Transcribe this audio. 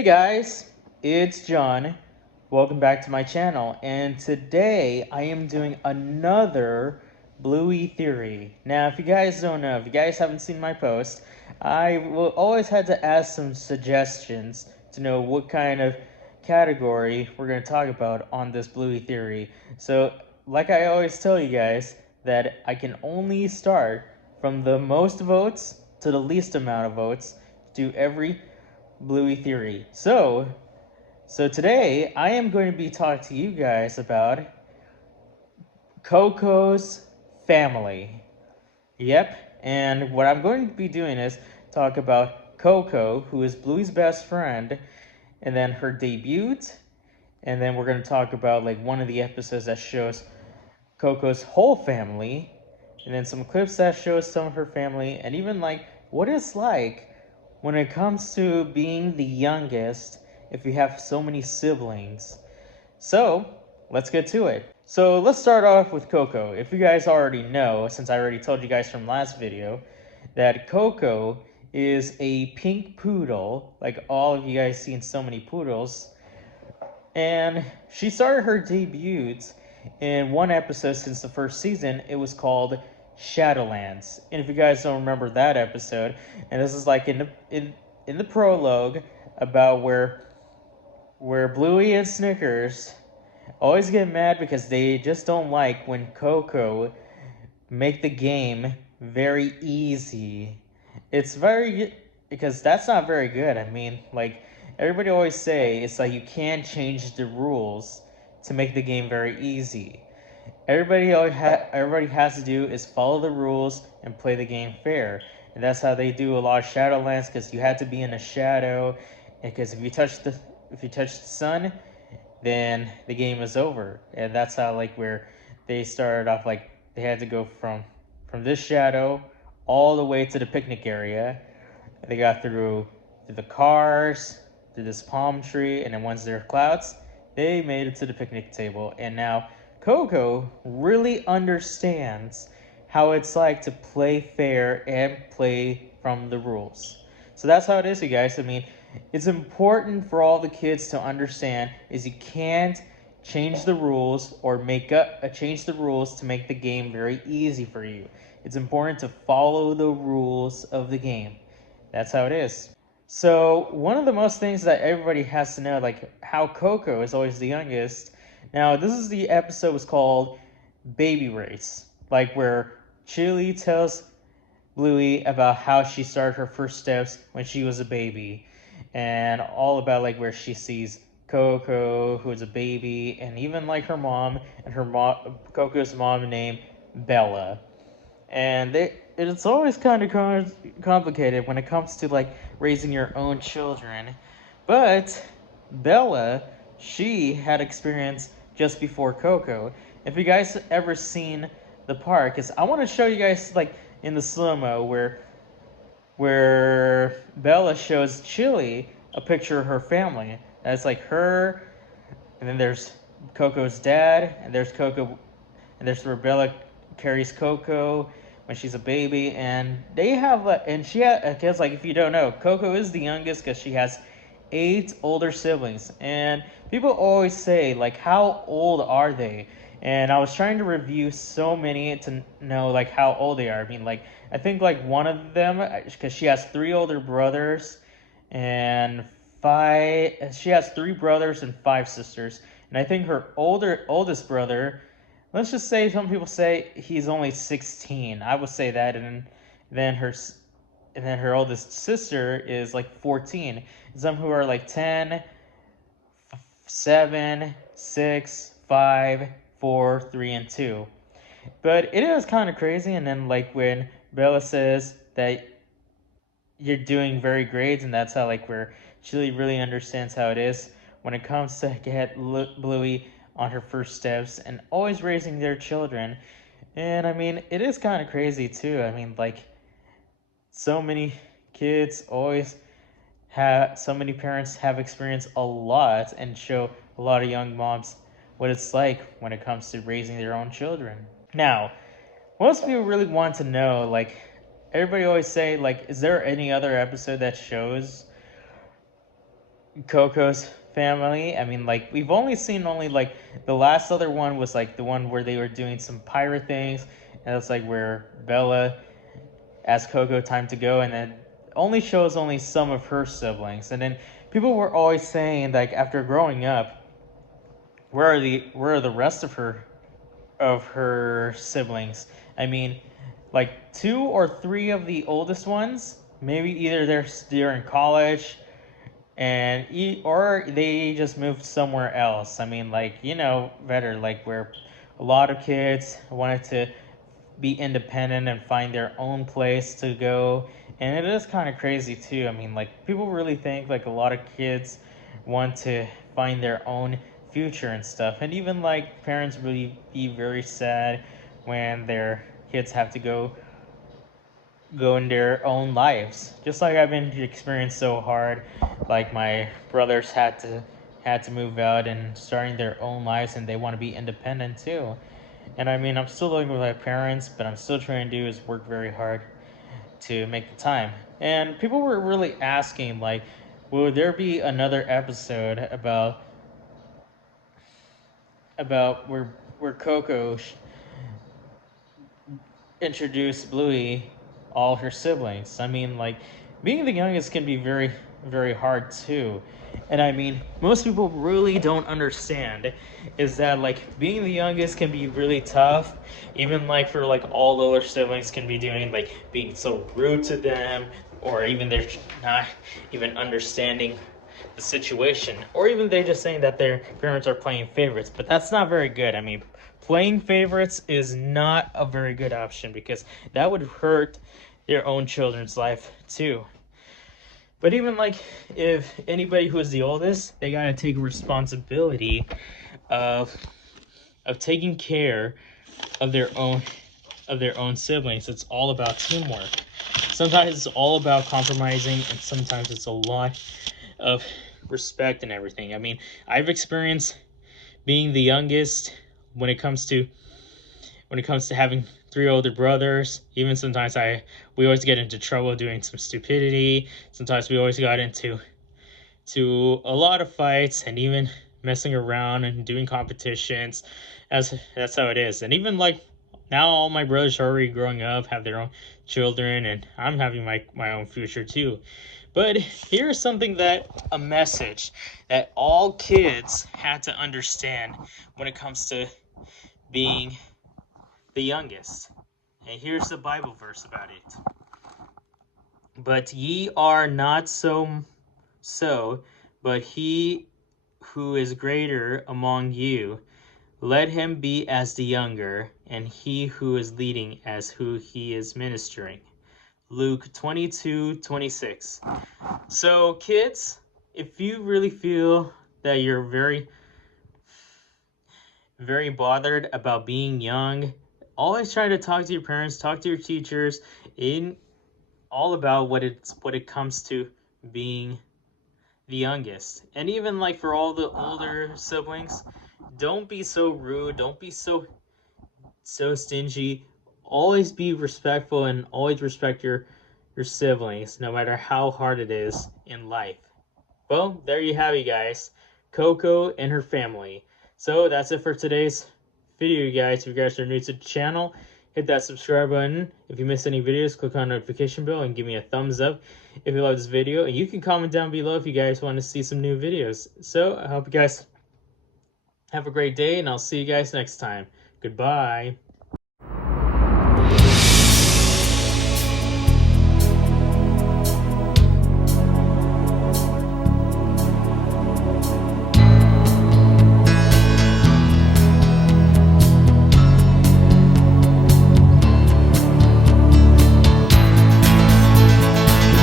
Hey guys, it's John. Welcome back to my channel, and today I am doing another Bluey theory. Now, if you guys don't know, if you guys haven't seen my post, I will always had to ask some suggestions to know what kind of category we're going to talk about on this Bluey theory. So, like I always tell you guys, that I can only start from the most votes to the least amount of votes to do every Bluey theory. So today I am going to be talking to you guys about Coco's family. Yep, and what I'm going to be doing is talk about Coco, who is Bluey's best friend, and then her debut, and then we're going to talk about like one of the episodes that shows Coco's whole family, and then some clips that shows some of her family, and even like what it's like when it comes to being the youngest if you have so many siblings. So let's get to it. So let's start off with Coco. If you guys already know, since I already told you guys from last video, that Coco is a pink poodle, like all of you guys seen so many poodles, and she started her debut in one episode since the first season. It was called Shadowlands. And if you guys don't remember that episode, and this is like in the prologue about where Bluey and Snickers always get mad because they just don't like when Coco make the game very easy. It's very, because that's not very good. I mean, like everybody always say, it's like you can't change the rules to make the game very easy. Everybody has to do is follow the rules and play the game fair. And that's how they do a lot of Shadowlands, because you have to be in a shadow, because if you touch the sun, then the game is over. And that's how like where they started off, like they had to go from this shadow all the way to the picnic area. They got through the cars, through this palm tree, and then once there are clouds, they made it to the picnic table. And now Coco really understands how it's like to play fair and play from the rules. So that's how it is, you guys. I mean, it's important for all the kids to understand is you can't change the rules or change the rules to make the game very easy for you. It's important to follow the rules of the game. That's how it is. So one of the most things that everybody has to know, like how Coco is always the youngest. Now this is the episode was called Baby Race, like where Chili tells Bluey about how she started her first steps when she was a baby, and all about like where she sees Coco, who is a baby, and even like her mom and Coco's mom named Bella. And it's always kind of complicated when it comes to like raising your own children. But Bella, she had experience just before Coco. If you guys ever seen the park, cause I want to show you guys like in the slow-mo where Bella shows Chili a picture of her family. And it's like her, and then there's Coco's dad, and there's Coco, and there's where Bella carries Coco when she's a baby, and they have and she has, like if you don't know, Coco is the youngest because she has 8 older siblings, and people always say like how old are they, and I was trying to review so many to know like how old they are. I mean, like I think like one of them, because she has 3 older brothers and she has 3 brothers and 5 sisters, and I think her oldest brother, let's just say some people say he's only 16. I would say that, and then her oldest sister is like 14. Some who are like 10, 7, 6, 5, 4, 3, and 2. But it is kind of crazy. And then like when Bella says that you're doing very great, and that's how like where Chili really understands how it is when it comes to get Bluey on her first steps and always raising their children. And I mean, it is kind of crazy too. I mean, like so many kids always so many parents have experienced a lot and show a lot of young moms what it's like when it comes to raising their own children. Now, most people really want to know, like everybody always say, like, is there any other episode that shows Coco's family. I mean, like, we've only seen like the last other one was like the one where they were doing some pirate things, and it's like where Bella asked Coco time to go, and then only shows only some of her siblings. And then people were always saying, like, after growing up, where are the rest of her siblings? I mean, like, two or three of the oldest ones, maybe either they're in college, and or they just moved somewhere else. I mean, like, better, like, where a lot of kids wanted to be independent and find their own place to go. And it is kind of crazy too. I mean, like, people really think like a lot of kids want to find their own future and stuff. And even like parents really be very sad when their kids have to go in their own lives. Just like I've been experienced so hard, like my brothers had to move out and starting their own lives, and they want to be independent too. And I mean, I'm still living with my parents, but I'm still trying to do is work very hard to make the time. And people were really asking, like, will there be another episode about where Coco introduced Bluey all her siblings? I mean, like, being the youngest can be very, very hard too. And I mean, most people really don't understand is that like being the youngest can be really tough. Even like for like all the older siblings can be doing like being so rude to them, or even they're not even understanding the situation, or even they just saying that their parents are playing favorites. But that's not very good. I mean, playing favorites is not a very good option because that would hurt their own children's life too. But even like if anybody who is the oldest, they gotta take responsibility of taking care of their own siblings. It's all about teamwork. Sometimes it's all about compromising, and sometimes it's a lot of respect and everything. I mean, I've experienced being the youngest when it comes to having three older brothers. Even sometimes we always get into trouble doing some stupidity. Sometimes we always got into a lot of fights and even messing around and doing competitions. That's how it is. And even like now all my brothers are already growing up, have their own children, and I'm having my own future too. But here's something a message that all kids had to understand when it comes to being the youngest. And here's the Bible verse about it. But ye are not so, but he who is greater among you, let him be as the younger, and he who is leading as who he is ministering. Luke 22:26. So kids, if you really feel that you're very, very bothered about being young, always try to talk to your parents, talk to your teachers, in all about what it comes to being the youngest. And even like for all the older siblings, don't be so rude, don't be so stingy. Always be respectful and always respect your siblings, no matter how hard it is in life. Well, there you have it, guys. Coco and her family. So that's it for today's video, you guys. If you guys are new to the channel, hit that subscribe button. If you miss any videos, click on the notification bell and give me a thumbs up if you love this video. And you can comment down below if you guys want to see some new videos. So I hope you guys have a great day, and I'll see you guys next time. Goodbye.